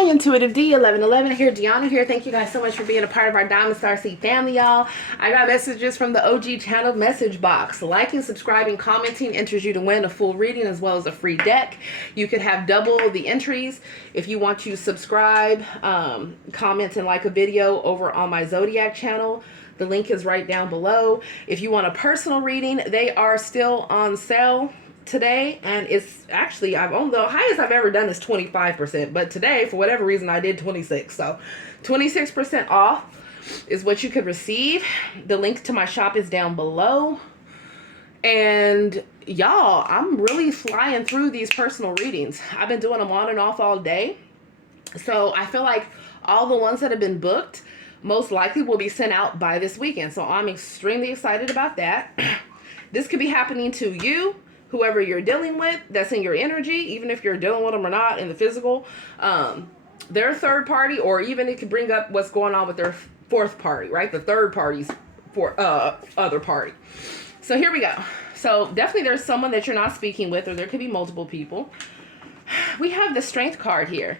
Hi, Intuitive D1111 here, Dionna here. Thank you guys so much for being a part of our Diamond Star Seed family, y'all. I got messages from the OG channel message box. Liking, subscribing, commenting enters you to win a full reading as well as a free deck. You could have double the entries if you want to subscribe, comment, and like a video over on my Zodiac channel. The link is right down below. If you want a personal reading, they are still on sale today, and it's actually, the highest I've ever done is 25%, but today for whatever reason I did 26, so 26% off is what you could receive. The link to my shop is down below. And y'all, I'm really flying through these personal readings. I've been doing them on and off all day, so I feel like all the ones that have been booked most likely will be sent out by this weekend, so I'm extremely excited about that. This could be happening to you, whoever you're dealing with, that's in your energy, even if you're dealing with them or not in the physical. Their third party, or even it could bring up what's going on with their fourth party, right? The third party's other party. So here we go. So definitely there's someone that you're not speaking with, or there could be multiple people. We have the Strength card here.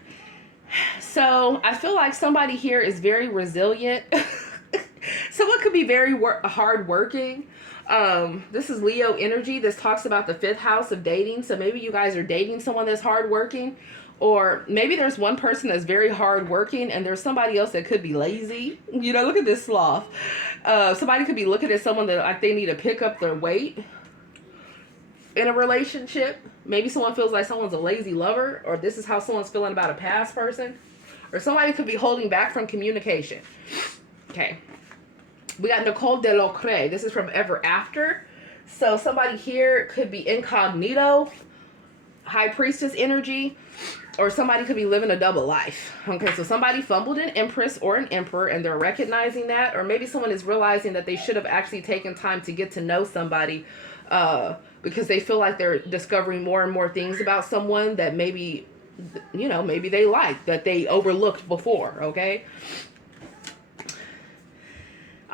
So I feel like somebody here is very resilient. Someone could be very hardworking. This is Leo energy. This talks about the 5th house of dating. So maybe you guys are dating someone that's hardworking, or maybe there's one person that's very hardworking and there's somebody else that could be lazy. You know, look at this sloth. Somebody could be looking at someone that like they need to pick up their weight in a relationship. Maybe someone feels like someone's a lazy lover, or this is how someone's feeling about a past person, or somebody could be holding back from communication. Okay. We got Nicole de Locre. This is from Ever After. So somebody here could be incognito, High Priestess energy, or somebody could be living a double life. Okay, so somebody fumbled an Empress or an Emperor and they're recognizing that, or maybe someone is realizing that they should have actually taken time to get to know somebody because they feel like they're discovering more and more things about someone that maybe, you know, maybe they like, that they overlooked before, okay?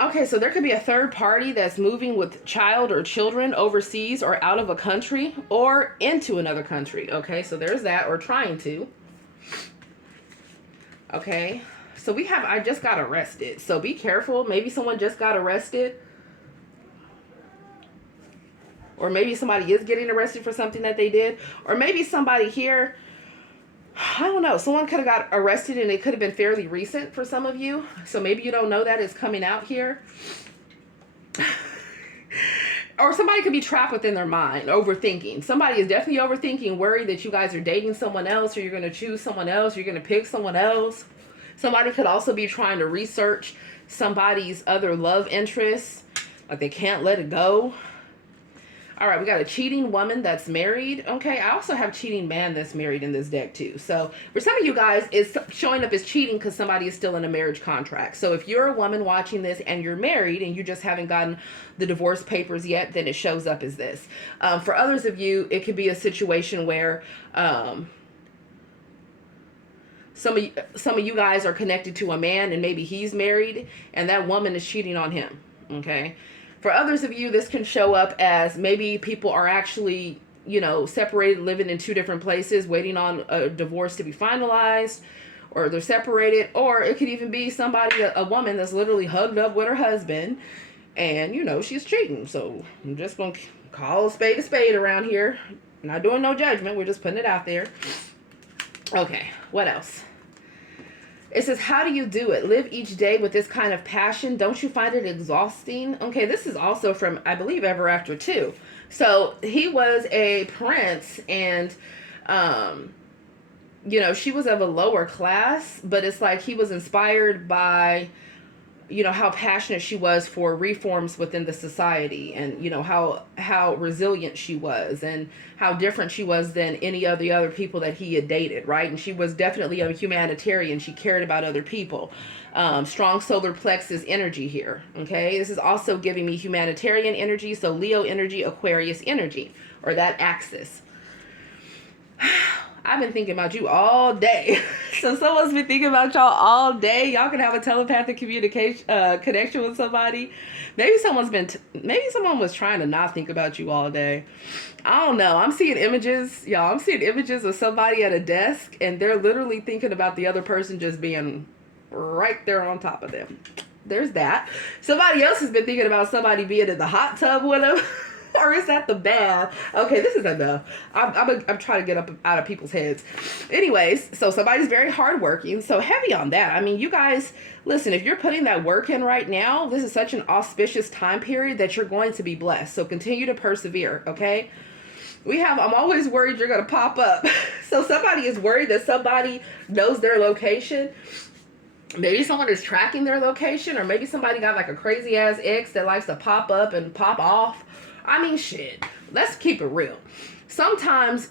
Okay, so there could be a third party that's moving with child or children overseas or out of a country or into another country. Okay, so there's that, or trying to. Okay, so we have, I just got arrested. So be careful. Maybe someone just got arrested. Or maybe somebody is getting arrested for something that they did. Or maybe somebody here, I don't know, someone could have got arrested and it could have been fairly recent for some of you. So maybe you don't know that it's coming out here. Or somebody could be trapped within their mind, overthinking. Somebody is definitely overthinking, worried that you guys are dating someone else, or you're going to choose someone else, or you're going to pick someone else. Somebody could also be trying to research somebody's other love interests, like they can't let it go. All right, we got a cheating woman that's married. Okay, I also have cheating man that's married in this deck too. So for some of you guys, it's showing up as cheating because somebody is still in a marriage contract. So if you're a woman watching this and you're married and you just haven't gotten the divorce papers yet, then it shows up as this. For others of you, it could be a situation where some of you guys are connected to a man and maybe he's married and that woman is cheating on him. Okay. For others of you, this can show up as maybe people are actually, you know, separated, living in 2 different places, waiting on a divorce to be finalized, or they're separated, or it could even be somebody, a woman that's literally hugged up with her husband and, you know, she's cheating. So I'm just going to call a spade around here. Not doing no judgment. We're just putting it out there. Okay, what else? It says, how do you do it? Live each day with this kind of passion. Don't you find it exhausting? Okay, this is also from, I believe, Ever After too. So he was a prince and, you know, she was of a lower class, but it's like he was inspired by, you know, how passionate she was for reforms within the society, and, you know, how resilient she was and how different she was than any of the other people that he had dated, right? And she was definitely a humanitarian. She cared about other people. Strong solar plexus energy here, okay? This is also giving me humanitarian energy, so Leo energy, Aquarius energy, or that axis. I've been thinking about you all day. So someone's been thinking about y'all all day. Y'all can have a telepathic communication connection with somebody. Maybe maybe someone was trying to not think about you all day. I don't know. I'm seeing images, y'all. I'm seeing images of somebody at a desk, and they're literally thinking about the other person just being right there on top of them. There's that. Somebody else has been thinking about somebody being in the hot tub with them. Or is that the bath? Okay, this is enough. I'm trying to get up out of people's heads. Anyways, so somebody's very hardworking. So heavy on that. I mean, you guys, listen, if you're putting that work in right now, this is such an auspicious time period that you're going to be blessed. So continue to persevere, okay? I'm always worried you're going to pop up. So somebody is worried that somebody knows their location. Maybe someone is tracking their location, or maybe somebody got like a crazy ass ex that likes to pop up and pop off. I mean, shit, let's keep it real. Sometimes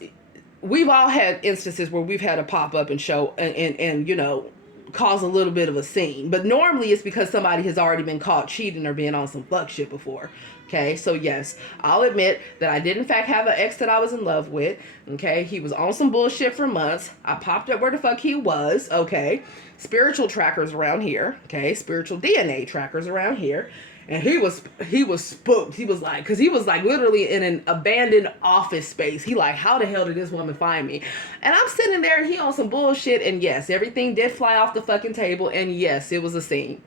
we've all had instances where we've had to pop up and show and you know, cause a little bit of a scene. But normally it's because somebody has already been caught cheating or being on some fuck shit before. Okay, so yes, I'll admit that I did in fact have an ex that I was in love with. Okay, he was on some bullshit for months. I popped up where the fuck he was. Okay, spiritual trackers around here. Okay, spiritual DNA trackers around here. And he was spooked. He was like, because he was like literally in an abandoned office space. He like, how the hell did this woman find me? And I'm sitting there and he on some bullshit. And yes, everything did fly off the fucking table. And yes, it was a scene.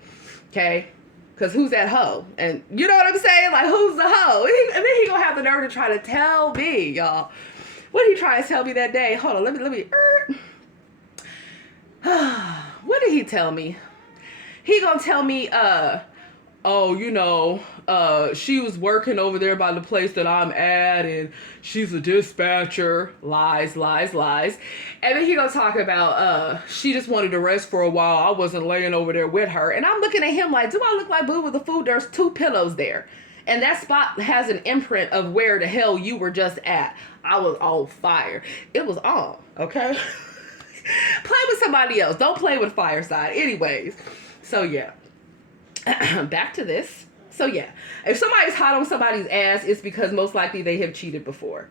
Okay? Because who's that hoe? And you know what I'm saying? Like, who's the hoe? And then he gonna have the nerve to try to tell me, y'all. What did he try to tell me that day? Hold on, let me. What did he tell me? He gonna tell me, oh, you know, she was working over there by the place that I'm at, and she's a dispatcher. Lies. And then he gonna talk about, she just wanted to rest for a while. I wasn't laying over there with her. And I'm looking at him like, do I look like Boo with the food? There's 2 pillows there. And that spot has an imprint of where the hell you were just at. I was on fire. It was on, okay? Play with somebody else. Don't play with Fireside. Anyways, so yeah. Back to this. So yeah, if somebody's hot on somebody's ass, it's because most likely they have cheated before.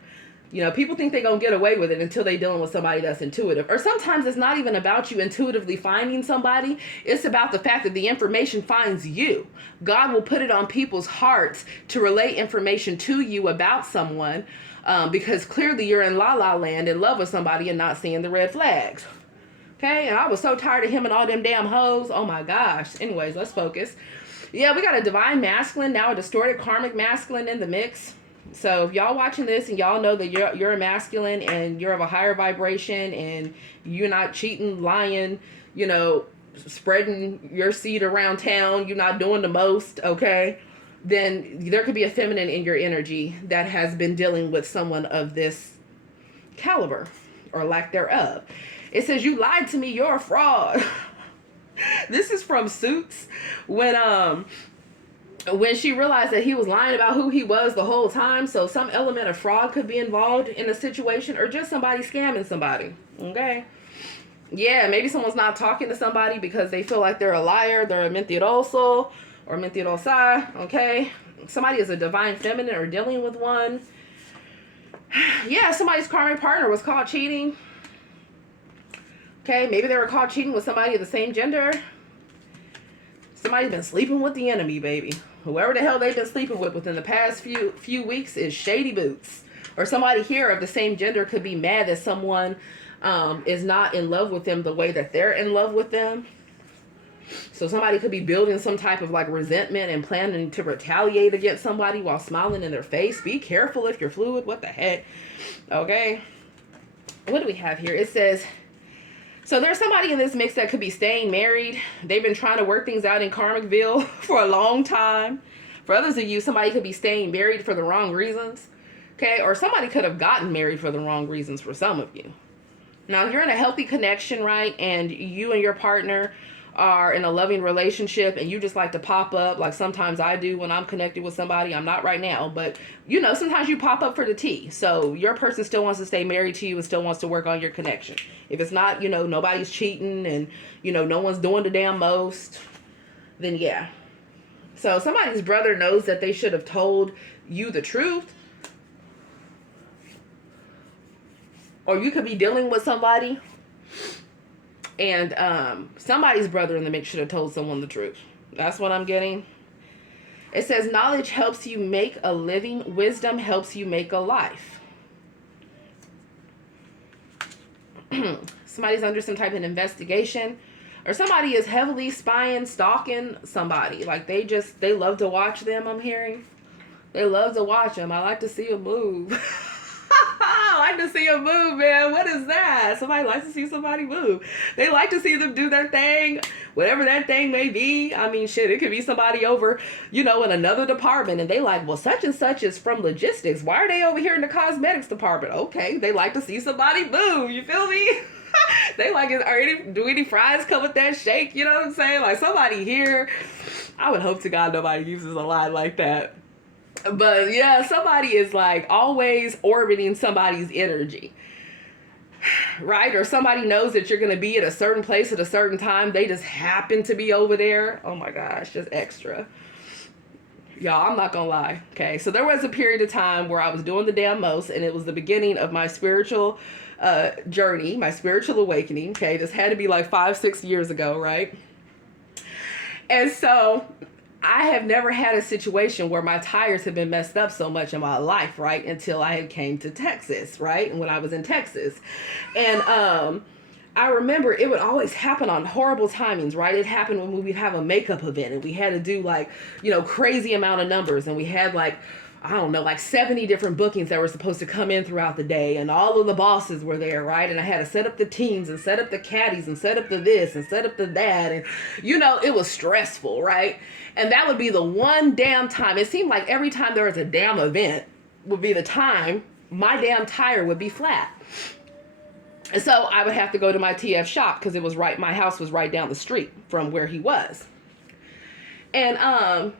You know, people think they're going to get away with it until they're dealing with somebody that's intuitive. Or sometimes it's not even about you intuitively finding somebody. It's about the fact that the information finds you. God will put it on people's hearts to relay information to you about someone, because clearly you're in la la land in love with somebody and not seeing the red flags. Okay, and I was so tired of him and all them damn hoes. Oh my gosh. Anyways, let's focus. Yeah, we got a divine masculine, now a distorted karmic masculine in the mix. So if y'all watching this and y'all know that you're a masculine and you're of a higher vibration and you're not cheating, lying, you know, spreading your seed around town, you're not doing the most, okay, then there could be a feminine in your energy that has been dealing with someone of this caliber or lack thereof. It says, you lied to me, you're a fraud. This is from Suits. When she realized that he was lying about who he was the whole time. So some element of fraud could be involved in a situation, or just somebody scamming somebody. Okay. Yeah, maybe someone's not talking to somebody because they feel like they're a liar. They're a mentiroso or mentirosa. Okay. Somebody is a divine feminine or dealing with one. Yeah, somebody's karmic partner was caught cheating. Okay, maybe they were caught cheating with somebody of the same gender. Somebody's been sleeping with the enemy, baby. Whoever the hell they've been sleeping with within the past few weeks is shady boots. Or somebody here of the same gender could be mad that someone is not in love with them the way that they're in love with them. So somebody could be building some type of like resentment and planning to retaliate against somebody while smiling in their face. Be careful if you're fluid. What the heck? Okay. What do we have here? It says, so there's somebody in this mix that could be staying married. They've been trying to work things out in Karmicville for a long time. For others of you, somebody could be staying married for the wrong reasons. Okay, or somebody could have gotten married for the wrong reasons for some of you. Now, if you're in a healthy connection, right, and you and your partner are in a loving relationship and you just like to pop up, like sometimes I do when I'm connected with somebody. I'm not right now, but you know, sometimes you pop up for the tea. So your person still wants to stay married to you and still wants to work on your connection. If it's not, you know, nobody's cheating and, you know, no one's doing the damn most, then yeah. So somebody's brother knows that they should have told you the truth. Or you could be dealing with somebody and somebody's brother in the mix should have told someone the truth. That's what I'm getting. It says knowledge helps you make a living. Wisdom helps you make a life. Somebody's under some type of investigation. Or somebody is heavily spying, stalking somebody. Like they love to watch them, I'm hearing. They love to watch them. I like to see them move. I like to see them move, man. What is that? Somebody likes to see somebody move. They like to see them do their thing, whatever that thing may be. I mean, shit, it could be somebody over, you know, in another department, and they like, well, such and such is from logistics. Why are they over here in the cosmetics department? Okay, they like to see somebody move. You feel me? They like, do any fries come with that shake? You know what I'm saying? Like somebody here. I would hope to God nobody uses a line like that. But yeah, somebody is like always orbiting somebody's energy, right? Or somebody knows that you're going to be at a certain place at a certain time. They just happen to be over there. Oh my gosh, just extra. Y'all, I'm not going to lie. Okay. So there was a period of time where I was doing the damn most, and it was the beginning of my spiritual journey, my spiritual awakening. Okay. This had to be like 5-6 years ago. Right. And so I have never had a situation where my tires have been messed up so much in my life, right? Until I had came to Texas, right? And when I was in Texas. And I remember it would always happen on horrible timings, right? It happened when we would have a makeup event and we had to do like, you know, crazy amount of numbers. And we had like, I don't know, like 70 different bookings that were supposed to come in throughout the day. And all of the bosses were there, right? And I had to set up the teams and set up the caddies and set up the this and set up the that. And, you know, it was stressful, right? And that would be the one damn time. It seemed like every time there was a damn event would be the time my damn tire would be flat. And so I would have to go to my TF shop because it was right, my house was right down the street from where he was. And, and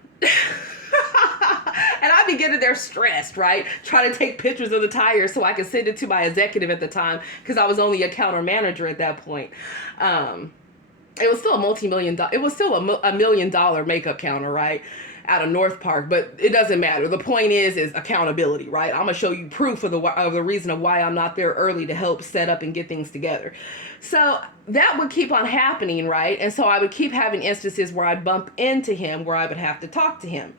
I'd be getting there stressed, right? Trying to take pictures of the tires so I could send it to my executive at the time because I was only a counter manager at that point. It was still a multi-million dollar, it was still a $1 million makeup counter, right? Out of North Park, but it doesn't matter. The point is accountability, right? I'm gonna show you proof of the reason of why I'm not there early to help set up and get things together. So that would keep on happening, right? And so I would keep having instances where I'd bump into him, where I would have to talk to him.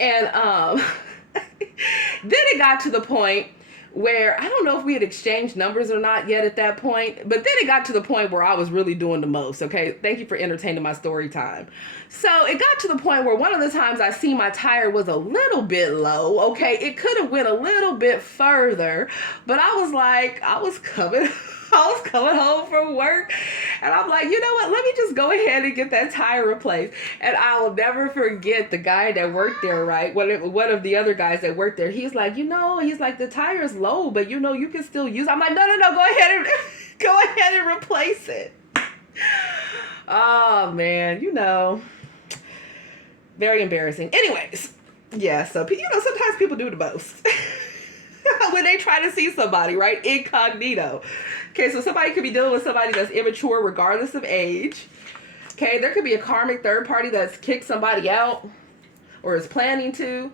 And then it got to the point where I don't know if we had exchanged numbers or not yet at that point, but then it got to the point where I was really doing the most. Okay. Thank you for entertaining my story time. So it got to the point where one of the times I see my tire was a little bit low. Okay. It could have went a little bit further, but I was like, I was coming home from work and I'm like, you know what? Let me just go ahead and get that tire replaced. And I will never forget the guy that worked there, right? One of the other guys that worked there, he's like, you know, he's like, the tire is low, but you know, you can still use it. I'm like, no, go ahead and replace it. Oh man, you know, very embarrassing. Anyways, yeah, so, you know, sometimes people do the most. When they try to see somebody, right? Incognito. Okay, so somebody could be dealing with somebody that's immature regardless of age. Okay, there could be a karmic third party that's kicked somebody out or is planning to.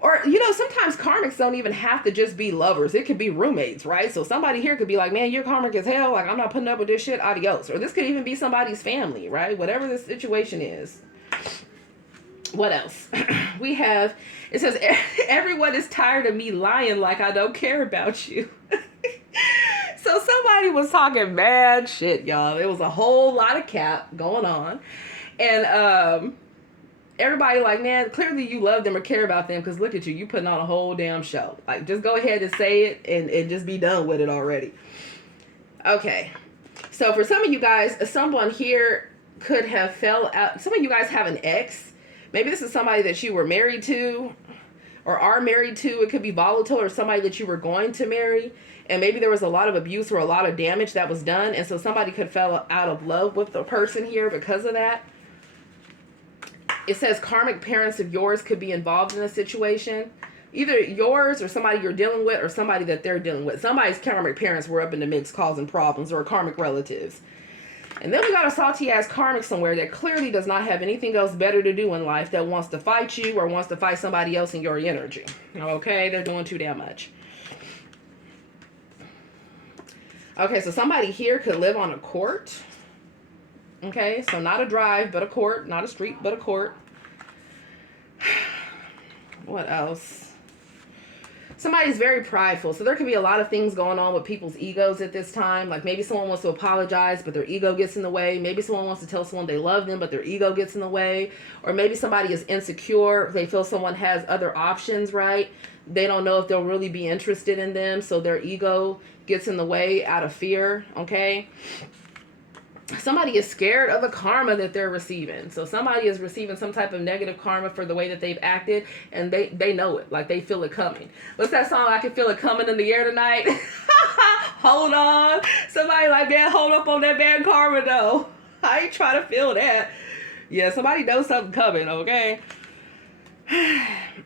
Or, you know, sometimes karmics don't even have to just be lovers. It could be roommates, right? So somebody here could be like, man, you're karmic as hell. Like, I'm not putting up with this shit. Adios. Or this could even be somebody's family, right? Whatever the situation is. What else? We have, it says, everyone is tired of me lying like I don't care about you. So somebody was talking mad shit, y'all. There was a whole lot of cap going on. And everybody like, man, clearly you love them or care about them because look at you. You putting on a whole damn show. Like, just go ahead and say it and just be done with it already. Okay. So for some of you guys, someone here could have fell out. Some of you guys have an ex. Maybe this is somebody that you were married to or are married to. It could be volatile or somebody that you were going to marry. And maybe there was a lot of abuse or a lot of damage that was done. And so somebody could fell out of love with the person here because of that. It says karmic parents of yours could be involved in a situation. Either yours or somebody you're dealing with or somebody that they're dealing with. Somebody's karmic parents were up in the mix causing problems or karmic relatives. And then we got a salty ass karmic somewhere that clearly does not have anything else better to do in life that wants to fight you or wants to fight somebody else in your energy. Okay, they're doing too damn much. Okay, so somebody here could live on a court. Okay, so not a drive, but a court. Not a street, but a court. What else? Somebody's very prideful. So there could be a lot of things going on with people's egos at this time. Like maybe someone wants to apologize, but their ego gets in the way. Maybe someone wants to tell someone they love them, but their ego gets in the way. Or maybe somebody is insecure. They feel someone has other options, right? They don't know if they'll really be interested in them. So their ego gets in the way out of fear, okay? Somebody is scared of the karma that they're receiving. So somebody is receiving some type of negative karma for the way that they've acted, and they know it. Like, they feel it coming. What's that song? I can feel it coming in the air tonight. Hold on. Somebody like, man, hold up on that bad karma, though. I ain't trying to feel that. Yeah, somebody knows something coming, okay?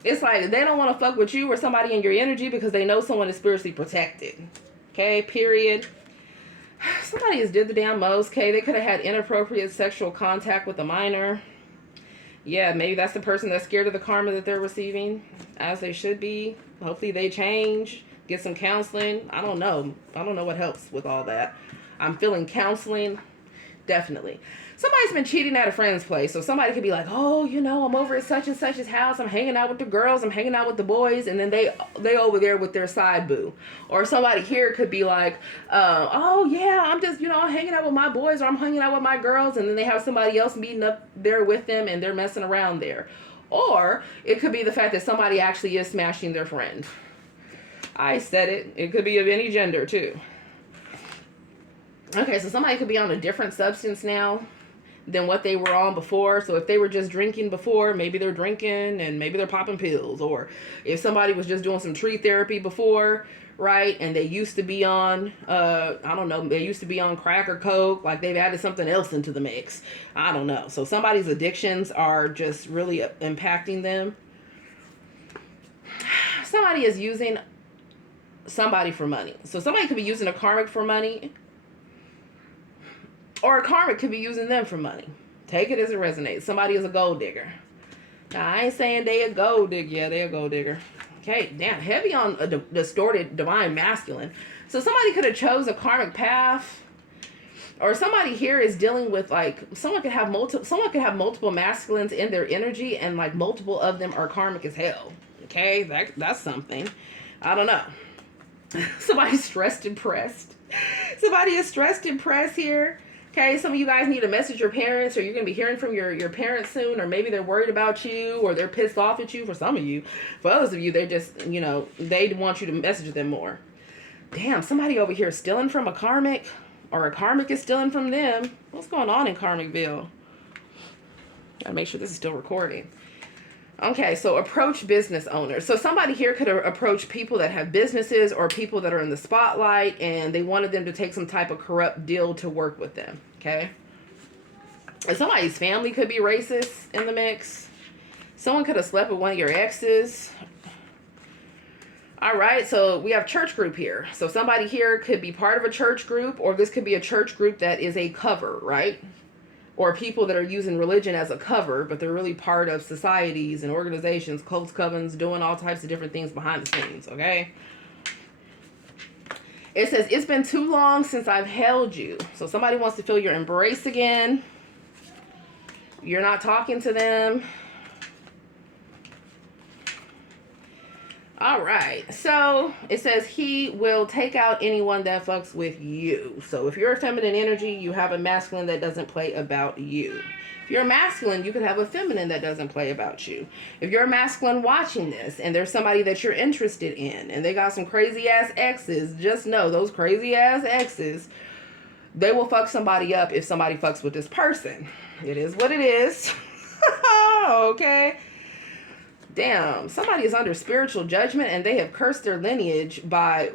It's like they don't want to fuck with you or somebody in your energy because they know someone is spiritually protected. Okay, period. Somebody has did the damn most. Okay, they could have had inappropriate sexual contact with a minor. Yeah, maybe that's the person that's scared of the karma that they're receiving, as they should be. Hopefully they change, get some counseling. I don't know. I don't know what helps with all that. I'm feeling counseling, definitely. Somebody's been cheating at a friend's place. So somebody could be like, oh, you know, I'm over at such and such's house. I'm hanging out with the girls. I'm hanging out with the boys. And then they over there with their side boo. Or somebody here could be like, oh, yeah, I'm just, you know, I'm hanging out with my boys, or I'm hanging out with my girls. And then they have somebody else meeting up there with them and they're messing around there. Or it could be the fact that somebody actually is smashing their friend. I said it. It could be of any gender, too. Okay, so somebody could be on a different substance now than what they were on before. So if they were just drinking before, maybe they're drinking and maybe they're popping pills. Or if somebody was just doing some tree therapy before, right, and they used to be on, I don't know, they used to be on crack or coke, like they've added something else into the mix. I don't know. So somebody's addictions are just really impacting them. Somebody is using somebody for money. So somebody could be using a karmic for money, or a karmic could be using them for money. Take it as it resonates. Somebody is a gold digger. Now, I ain't saying they a gold digger. Yeah, they a gold digger. Okay, damn, heavy on a distorted divine masculine. So somebody could have chose a karmic path. Or somebody here is dealing with, like, someone could have multiple masculines in their energy, and like multiple of them are karmic as hell. Okay, that's something. I don't know. Somebody's stressed and pressed. Somebody is stressed and pressed here. Okay, some of you guys need to message your parents, or you're going to be hearing from your parents soon, or maybe they're worried about you, or they're pissed off at you for some of you. For others of you, they're just, you know, they want you to message them more. Damn, somebody over here is stealing from a karmic, or a karmic is stealing from them. What's going on in Karmicville? Gotta make sure this is still recording. Okay, so approach business owners. So somebody here could approach people that have businesses or people that are in the spotlight, and they wanted them to take some type of corrupt deal to work with them, okay? And somebody's family could be racist in the mix. Someone could have slept with one of your exes. All right, so we have church group here. So somebody here could be part of a church group, or this could be a church group that is a cover, right? Or people that are using religion as a cover, but they're really part of societies and organizations, cults, covens, doing all types of different things behind the scenes, okay? It says, it's been too long since I've held you. So somebody wants to feel your embrace again. You're not talking to them. All right, so it says he will take out anyone that fucks with you. So if you're a feminine energy, you have a masculine that doesn't play about you. If you're a masculine, you could have a feminine that doesn't play about you. If you're a masculine watching this and there's somebody that you're interested in and they got some crazy ass exes, just know those crazy ass exes, they will fuck somebody up if somebody fucks with this person. It is what it is. Okay. Damn, somebody is under spiritual judgment and they have cursed their lineage by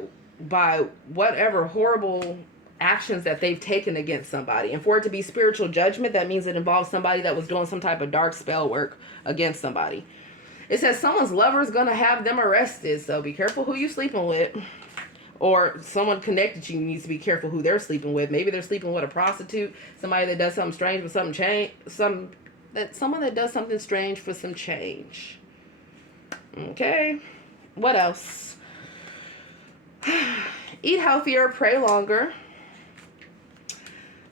whatever horrible actions that they've taken against somebody. And for it to be spiritual judgment, that means it involves somebody that was doing some type of dark spell work against somebody. It says someone's lover is going to have them arrested, so be careful who you're sleeping with. Or someone connected to you needs to be careful who they're sleeping with. Maybe they're sleeping with a prostitute, somebody that does something strange with someone that does something strange for some change. Okay, what else? Eat healthier, pray longer.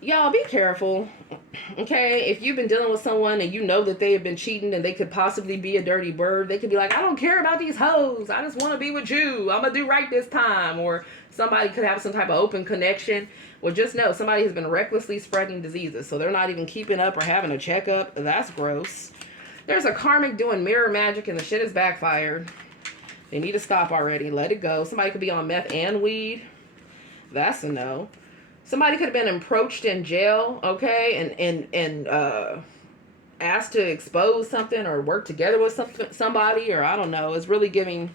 Y'all be careful. Okay, if you've been dealing with someone and you know that they have been cheating and they could possibly be a dirty bird, they could be like, I don't care about these hoes, I just want to be with you, I'm gonna do right this time. Or somebody could have some type of open connection. Well, just know somebody has been recklessly spreading diseases, so they're not even keeping up or having a checkup. That's gross. There's a karmic doing mirror magic and the shit is backfired. They need to stop already. Let it go. Somebody could be on meth and weed. That's a no. Somebody could have been approached in jail, okay, and asked to expose something or work together with somebody, or I don't know. It's really giving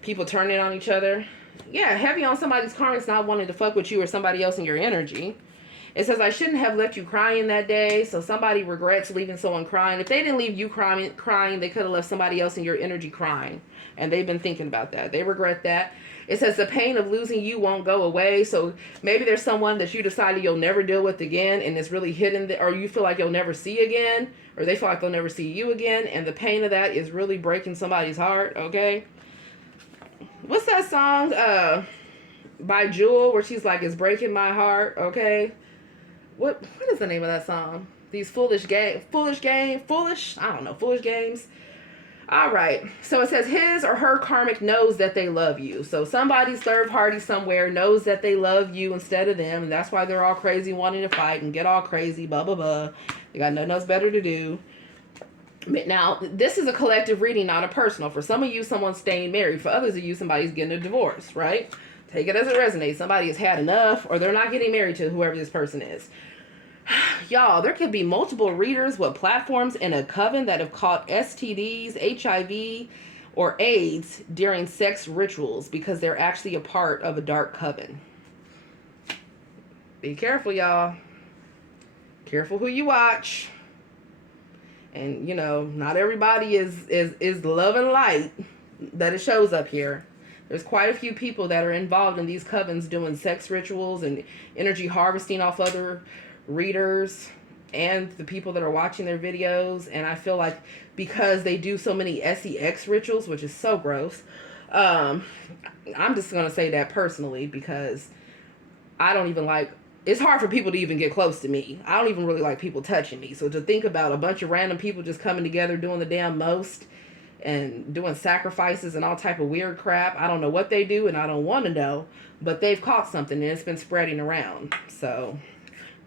people turning on each other. Yeah, heavy on somebody's karmic's not wanting to fuck with you or somebody else in your energy. It says, I shouldn't have left you crying that day. So somebody regrets leaving someone crying. If they didn't leave you crying, they could have left somebody else in your energy crying. And they've been thinking about that. They regret that. It says the pain of losing you won't go away. So maybe there's someone that you decided you'll never deal with again, and it's really hidden, or you feel like you'll never see again, or they feel like they'll never see you again, and the pain of that is really breaking somebody's heart, okay? What's that song by Jewel where she's like, it's breaking my heart, okay? What is the name of that song? These foolish games. All right. So it says his or her karmic knows that they love you. So somebody's third party somewhere knows that they love you instead of them. And that's why they're all crazy wanting to fight and get all crazy, blah, blah, blah. They got nothing else better to do. Now, this is a collective reading, not a personal. For some of you, someone's staying married. For others of you, somebody's getting a divorce, right? Take it as it resonates. Somebody has had enough, or they're not getting married to whoever this person is. Y'all, there could be multiple readers with platforms in a coven that have caught STDs, HIV, or AIDS during sex rituals because they're actually a part of a dark coven. Be careful, y'all. Careful who you watch. And, you know, not everybody is love and light that it shows up here. There's quite a few people that are involved in these covens doing sex rituals and energy harvesting off other readers and the people that are watching their videos. And I feel like because they do so many sex rituals, which is so gross, I'm just going to say that personally because I don't even like, it's hard for people to even get close to me. I don't even really like people touching me. So to think about a bunch of random people just coming together doing the damn most and doing sacrifices and all type of weird crap, I don't know what they do and I don't want to know, but they've caught something and it's been spreading around. So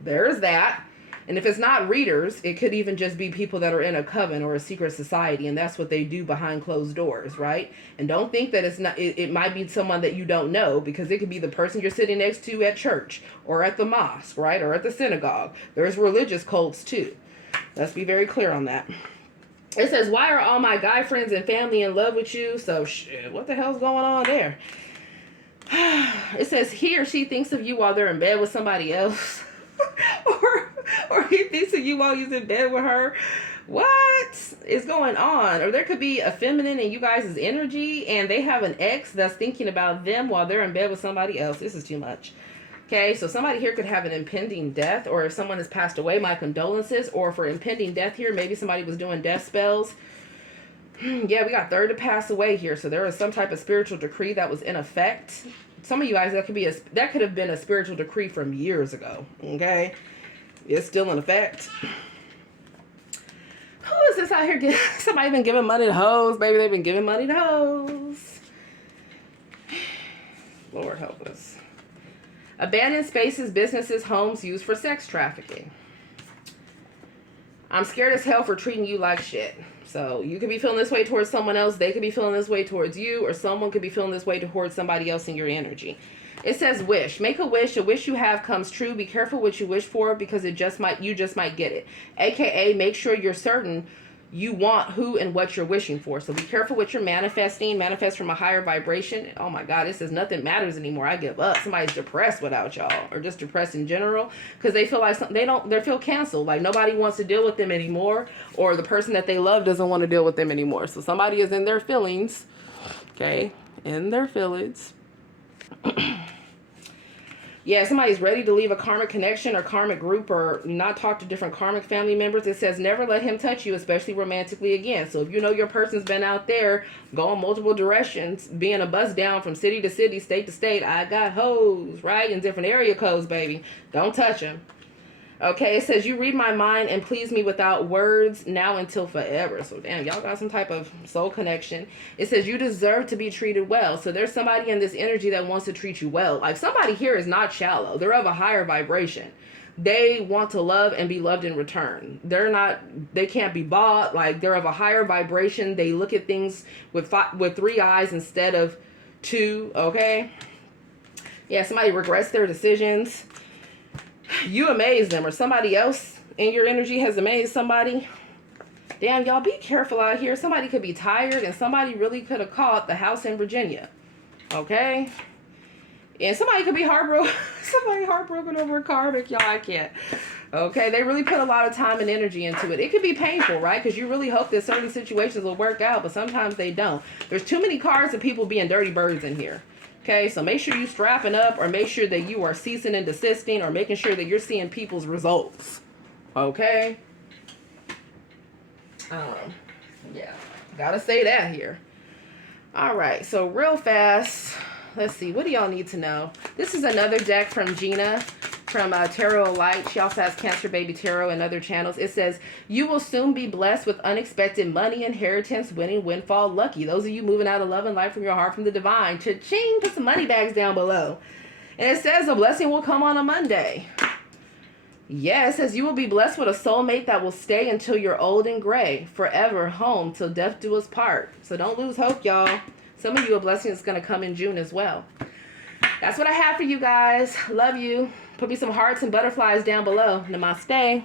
there's that. And if it's not readers, it could even just be people that are in a coven or a secret society, and that's what they do behind closed doors, right? And don't think that it's not, it might be someone that you don't know, because it could be the person you're sitting next to at church or at the mosque, right? Or at the synagogue. There's religious cults too. Let's be very clear on that. It says, why are all my guy friends and family in love with you? So shit, what the hell's going on there? It says he or she thinks of you while they're in bed with somebody else. or he thinks of you while he's in bed with her. What is going on? Or there could be a feminine in you guys' energy and they have an ex that's thinking about them while they're in bed with somebody else. This is too much. Okay, so somebody here could have an impending death, or if someone has passed away, my condolences. Or for impending death here, maybe somebody was doing death spells. Yeah, we got third to pass away here, so there was some type of spiritual decree that was in effect. Some of you guys, that could have been a spiritual decree from years ago. Okay, it's still in effect. Who is this out here? Somebody been giving money to hoes. Maybe they've been giving money to hoes. Lord help us. Abandoned spaces, businesses, homes used for sex trafficking. I'm scared as hell for treating you like shit. So you could be feeling this way towards someone else. They could be feeling this way towards you, or someone could be feeling this way towards somebody else in your energy. It says wish. Make a wish. A wish you have comes true. Be careful what you wish for, because you just might get it. AKA, make sure you're certain you want who and what you're wishing for. So be careful what you're manifesting. Manifest from a higher vibration. Oh my God, it says nothing matters anymore. I give up. Somebody's depressed without y'all, or just depressed in general, because they feel like they feel canceled. Like nobody wants to deal with them anymore, or the person that they love doesn't want to deal with them anymore. So somebody is in their feelings. Okay, in their feelings. Yeah, somebody's ready to leave a karmic connection or karmic group, or not talk to different karmic family members. It says never let him touch you, especially romantically again. So if you know your person's been out there going multiple directions, being a bus down from city to city, state to state, I got hoes, right? In different area codes, baby. Don't touch him. Okay, it says, you read my mind and please me without words, now until forever. So, damn, y'all got some type of soul connection. It says, you deserve to be treated well. So, there's somebody in this energy that wants to treat you well. Like, somebody here is not shallow. They're of a higher vibration. They want to love and be loved in return. They can't be bought. Like, they're of a higher vibration. They look at things with 3 eyes instead of 2, okay? Yeah, somebody regrets their decisions. You amaze them, or somebody else in your energy has amazed somebody. Damn, y'all, be careful out here. Somebody could be tired, and somebody really could have caught the house in Virginia. Okay? And somebody could be heartbroken. Somebody heartbroken over a karmic. Y'all, I can't. Okay? They really put a lot of time and energy into it. It could be painful, right? Because you really hope that certain situations will work out, but sometimes they don't. There's too many cards of people being dirty birds in here. Okay, so make sure you strapping up, or make sure that you are ceasing and desisting, or making sure that you're seeing people's results. Okay? Yeah, gotta say that here. All right, so real fast, let's see, what do y'all need to know? This is another deck from Gina from Tarot Light. She also has Cancer Baby Tarot and other channels. It says, you will soon be blessed with unexpected money, inheritance, winning, windfall, lucky. Those of you moving out of love and life from your heart, from the divine. Cha-ching, put some money bags down below. And it says a blessing will come on a Monday. Yeah, it says you will be blessed with a soulmate that will stay until you're old and gray, forever, home, till death do us part. So don't lose hope, y'all. Some of you, a blessing is going to come in June as well. That's what I have for you guys. Love you. Put me some hearts and butterflies down below. Namaste.